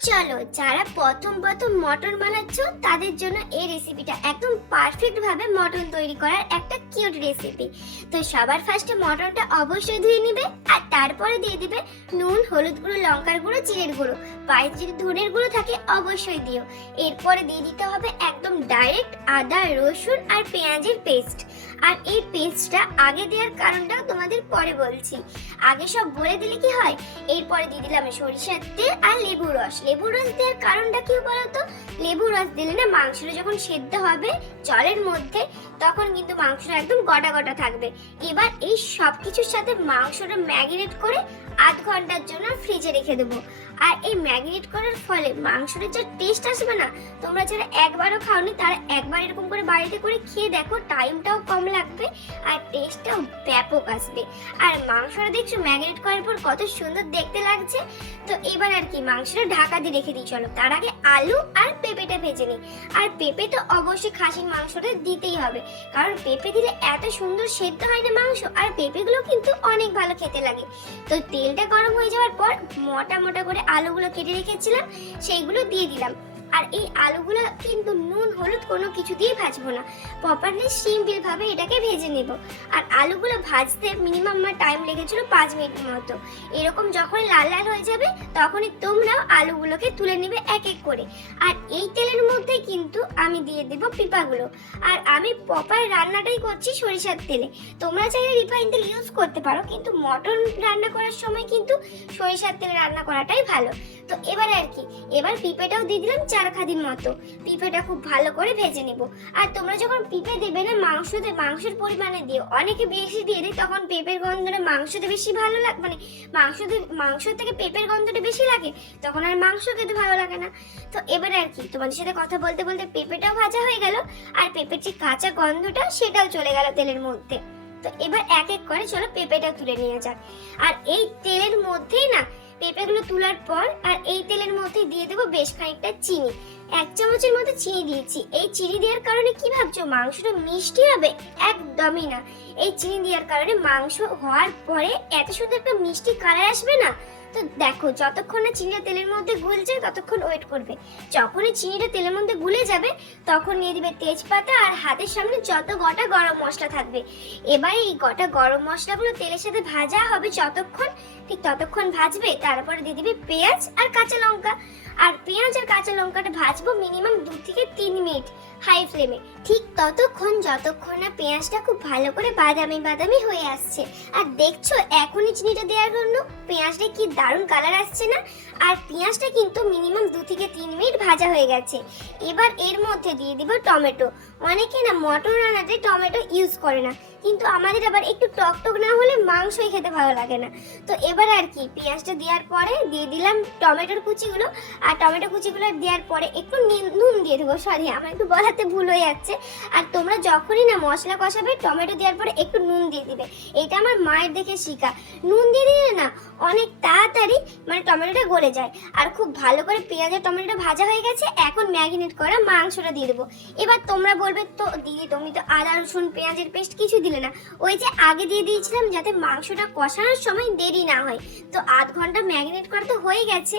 চলো যারা প্রথম প্রথম মটন বানাচ্ছ তাদের জন্য এই রেসিপিটা একদম পারফেক্ট ভাবে মটন তৈরি করার একটা কিউট রেসিপি। তো সবার ফার্স্টে মটনটা অবশ্যই ধুয়ে নিবে আর তারপরে দিয়ে দিবে নুন, হলুদ গুঁড়ো, লঙ্কার গুঁড়ো, জিরের গুঁড়ো, বাড়িতে যদি ধনের গুঁড়ো থাকে অবশ্যই দিও। এরপরে দিয়ে দিতে হবে একদম ডাইরেক্ট আদা, রসুন আর পেঁয়াজের পেস্ট। আর এই পেস্টটা আগে দেওয়ার কারণটাও তোমাদের পরে বলছি। আগে সব বলে দিলে কি হয়, এরপরে দিয়ে দিলাম সরিষার তেল আর লেবুর রস। লেবুর রস দেওয়ার কারণটা কি বলতো, লেবুর রস দিলে না মাংসটা যখন সেদ্ধ হবে জলের মধ্যে তখন কিন্তু মাংসটা একদম গোটা গোটা থাকবে। এবার এই সব কিছুর সাথে মাংসটা ম্যারিনেট করে আধ ঘন্টার জন্য ফ্রিজে রেখে দেবো। আর এই ম্যারিনেট করার ফলে মাংসের যে টেস্ট আসবে না, তোমরা যারা একবারও খাওনি তারা একবার এরকম করে বাড়িতে করে খেয়ে দেখো, টাইমটাও কম লাগবে আর টেস্টটাও ব্যাপক আসবে। আর মাংসটা দেখছো ম্যারিনেট করার পর কত সুন্দর দেখতে লাগছে। তো এবার আর কি মাংসটা ঢাকা দিয়ে রেখে দিই। চলো তার আগে আলু আর পেঁপেটা ভেজে নিই। আর পেঁপে তো অবশ্যই খাসির মাংসটা দিতেই হবে, কারণ পেঁপে দিলে এত সুন্দর সেদ্ধ হয় না মাংস, আর পেঁপেগুলো কিন্তু অনেক ভালো খেতে লাগে। তো তেলটা গরম হয়ে যাওয়ার পর মোটা মোটা করে আলুগুলো কেটে রেখেছিলাম সেইগুলো দিয়ে দিলাম। আর এই আলুগুলো কিন্তু নুন হলুদ কোনো কিছু দিয়ে ভাজবো না, প্রপারলি সিম্পল ভাবে এটাকে ভেজে নেব। আর আলুগুলো ভাজতে মিনিমাম আমার টাইম লেগেছিল 5 মিনিটের মতো। এরকম যখন লাল লাল হয়ে যাবে তখনই তোমরাও আলুগুলোকে তুলে নেবে এক এক করে। আর এই তেলের মধ্যে কিন্তু আমি দিয়ে দেব পিপাগুলো। আর আমি প্রপার রান্নাটাই করছি সরিষার তেলে, তোমরা চাইলে রিফাইন তেল ইউজ করতে পারো, কিন্তু মটন রান্না করার সময় কিন্তু সরিষার তেলে রান্না করাটাই ভালো। তো এবার আর কি এবার পিঁপেটাও দিয়ে দিলাম 4 খাদির মতো। পিঁপেটা খুব ভালো করে ভেজে নেব। আর তোমরা যখন পিঁপে দেবে না মাংসের পরিমাণে দিও, অনেকে বেশি দিয়ে দেয় তখন পেঁপের গন্ধটা মাংসতে বেশি ভালো লাগে, মানে মাংস থেকে পেঁপের গন্ধটা বেশি লাগে, তখন আর মাংস খেতে ভালো লাগে না। তো এবার আর কি তোমাদের সাথে কথা বলতে বলতে পেঁপেটাও ভাজা হয়ে গেল আর পেঁপের যে কাঁচা গন্ধটা সেটাও চলে গেল তেলের মধ্যে। তো এবার এক এক করে চলো পেঁপেটা তুলে নিয়ে যাক। আর এই তেলের মধ্যেই না পেঁপেগুলো তোলার পর আর এই তেলের মধ্যে দিয়ে দেবো বেশ খানিকটা চিনি। 1 চামচের মতো চিনি দিয়েছি। এই চিনি দেওয়ার কারণে কি ভাবছো মাংসটা মিষ্টি হবে? একদমই না। এই চিনি দেওয়ার কারণে মাংস হওয়ার পরে এত সুন্দর একটা মিষ্টি কালার আসবে না। তো দেখো যতক্ষণ না চিনিটা তেলের মধ্যে গুলছে ততক্ষণ ওয়েট করবে। যখনই চিনিটা তেলের মধ্যে গুলে যাবে তখন নিয়ে দিবে তেজপাতা আর হাতের সামনে যত গোটা গরম মশলা থাকবে। এবার এই গোটা গরম মশলাগুলো তেলের সাথে ভাজা হবে যতক্ষণ, ঠিক ততক্ষণ ভাজবে। তারপরে দিয়ে দিবে পেঁয়াজ আর কাঁচা লঙ্কা। আর পেঁয়াজ আর কাঁচা লঙ্কাটা ভাজবো মিনিমাম 2 থেকে 3 মিনিট হাই ফ্লেমে, ঠিক ততক্ষণ যতক্ষণ না পেঁয়াজটা খুব ভালো করে বাদামি বাদামি হয়ে আসছে। আর দেখছো এখনই চিনিটা দেওয়ার জন্য পেঁয়াজটা কি দারুণ কালার আসছে না। আর পেঁয়াজটা কিন্তু মিনিমাম 2 থেকে 3 মিনিট ভাজা হয়ে গেছে। এবার এর মধ্যে দিয়ে দিব টমেটো। অনেকে না মটন রান্নাতে টমেটো ইউজ করে না, কিন্তু আমাদের আবার একটু টক টক না হলে মাংসই খেতে ভালো লাগে না। তো এবার আর কি পেঁয়াজটা দেওয়ার পরে দিয়ে দিলাম টমেটোর কুচিগুলো। আর টমেটো কুচিগুলো দেওয়ার পরে একটু নুন দিয়ে দেবো, সরি আমার একটু বলাতে ভুল হয়ে যাচ্ছে। আর তোমরা যখনই না মশলা কষাবে টমেটো দেওয়ার পরে একটু নুন দিয়ে দিবে, এটা আমার মায়ের দেখে শিখা। নুন দিয়ে দিলে না অনেক তাড়াতাড়ি মানে টমেটোটা গলে যায়। আর খুব ভালো করে পেঁয়াজ আর টমেটোটা ভাজা হয়ে গেছে, এখন ম্যারিনেট করা মাংসটা দিয়ে দেবো। এবার তোমরা বলবে তো দিদি তুমি তো আদা রসুন পেঁয়াজের পেস্ট কিছু দিলে না। ওই যে আগে দিয়ে দিয়েছিলাম যাতে মাংসটা কষানোর সময় দেরি না হয়। তো আধ ঘন্টা ম্যারিনেট করা তো হয়ে গেছে,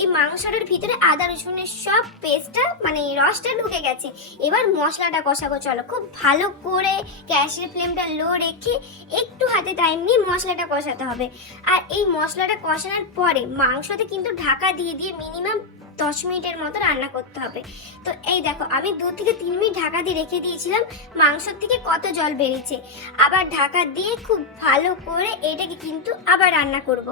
এই মাংসটার ভিতরে আদা রসুনের সব পেস্টটা মানে রসটা ঢুকে গেছে। এবার মশলাটা কষাবো। চলো খুব ভালো করে গ্যাসের ফ্লেমটা লো রেখে একটু হাতে টাইম নিয়ে মশলাটা কষাতে হবে। আর এই মশলাটা কষানোর পরে মাংসতে কিন্তু ঢাকা দিয়ে দিয়ে মিনিমাম 10 মিনিটের মতো রান্না করতে হবে। তো এই দেখো আমি 2 থেকে 3 মিনিট ঢাকা দিয়ে রেখে দিয়েছিলাম, মাংসর থেকে কত জল বেরিয়েছে। আবার ঢাকা দিয়ে খুব ভালো করে এটাকে কিন্তু আবার রান্না করব।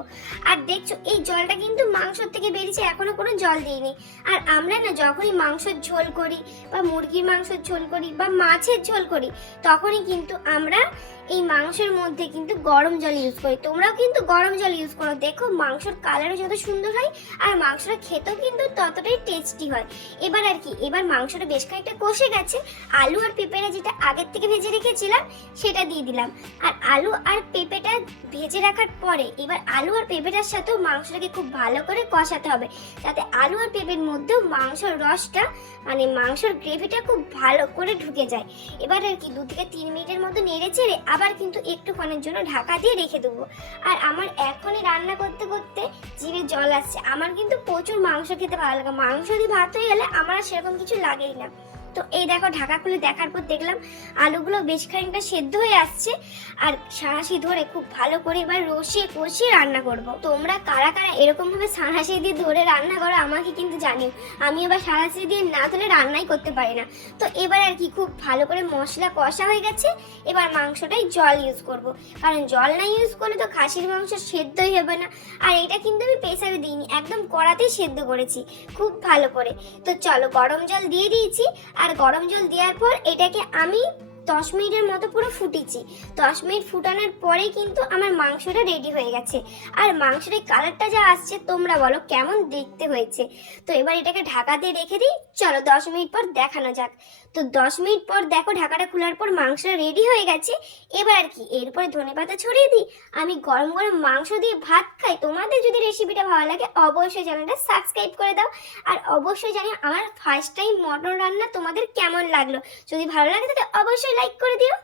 আর দেখছো এই জলটা কিন্তু মাংসর থেকে বেরিয়েছে, এখনো কোনো জল দিইনি। আর আমরা না যখনই মাংসের ঝোল করি বা মুরগির মাংসের ঝোল করি বা মাছের ঝোল করি তখনই কিন্তু আমরা এই মাংসের মধ্যে কিন্তু গরম জল ইউজ করি। তোমরাও কিন্তু গরম জল ইউজ করো, দেখো মাংসের কালারও যত সুন্দর হয় আর মাংসটা খেতেও কিন্তু ততটাই টেস্টি হয়। এবার আর কি এবার মাংসটা বেশ খানিকটা কষে গেছে, আলু আর পেঁপেটা যেটা আগের থেকে ভেজে রেখেছিলাম সেটা দিয়ে দিলাম। আর আলু আর পেঁপেটা ভেজে রাখার পরে এবার আলু আর পেঁপেটার সাথেও মাংসটাকে খুব ভালো করে কষাতে হবে, যাতে আলু আর পেঁপের মধ্যেও মাংসের রসটা মানে মাংসের গ্রেভিটা খুব ভালো করে ঢুকে যায়। এবার আর কি 2 থেকে 3 মিনিটের মতো নেড়ে চেড়ে আবার আবার কিন্তু একটুক্ষণের জন্য ঢাকা দিয়ে রেখে দেবো। আর আমার এখনই রান্না করতে করতে জিভে জল আসছে। আমার কিন্তু প্রচুর মাংস খেতে ভালো লাগে, মাংস দিয়ে ভাত হয়ে গেলে আমার আর সেরকম কিছু লাগেই না। তো এই দেখো ঢাকা খুলে দেখার পর দেখলাম আলুগুলো বেশ খানিকটা সেদ্ধ হয়ে আসছে। আর সাঁড়াশি ধরে খুব ভালো করে এবার রসিয়ে কষিয়ে রান্না করব। তোমরা কারা কারা এরকম ভাবে সাঁড়াশি দিয়ে ধরে রান্না করো আমাকে কিন্তু জানিও। আমি আবার সাঁড়াশি দিয়ে না ধরে রান্নাই করতে পারি না। তো এবার আর কি খুব ভালো করে মশলা কষা হয়ে গেছে। এবার মাংসটাই জল ইউজ করব, কারণ জল না ইউজ করলে তো খাসির মাংস সেদ্ধই হবে না। আর এটা কিন্তু আমি প্রেসারে দিইনি, একদম কড়াতেই সেদ্ধ করেছি খুব ভালো করে। তো চলো গরম জল দিয়ে দিয়েছি। আর গরম জল দেওয়ার পর এটাকে আমি 10 মিনিটের মতো পুরো ফুটিয়েছি। 10 মিনিট ফুটানোর পরেই কিন্তু আমার মাংসটা রেডি হয়ে গেছে। আর মাংসের কালারটা যা আসছে তোমরা বলো কেমন দেখতে হয়েছে। তো এবার এটাকে ঢাকা দিয়ে রেখে দিই। চলো 10 মিনিট পর দেখানো যাক। তো 10 মিনিট পর দেখো ঢাকাটা খোলার পর মাংসটা রেডি হয়ে গেছে। এবার আর কি এরপরে ধনেপাতা ছড়িয়ে দিই। আমি গরম গরম মাংস দিয়ে ভাত খাই। তোমাদের যদি রেসিপিটা ভালো লাগে অবশ্যই চ্যানেলটা সাবস্ক্রাইব করে দাও। আর অবশ্যই জানি আমার ফার্স্ট টাইম মটন রান্না তোমাদের কেমন লাগলো। যদি ভালো লাগে তাহলে অবশ্যই লাইক করে দিও।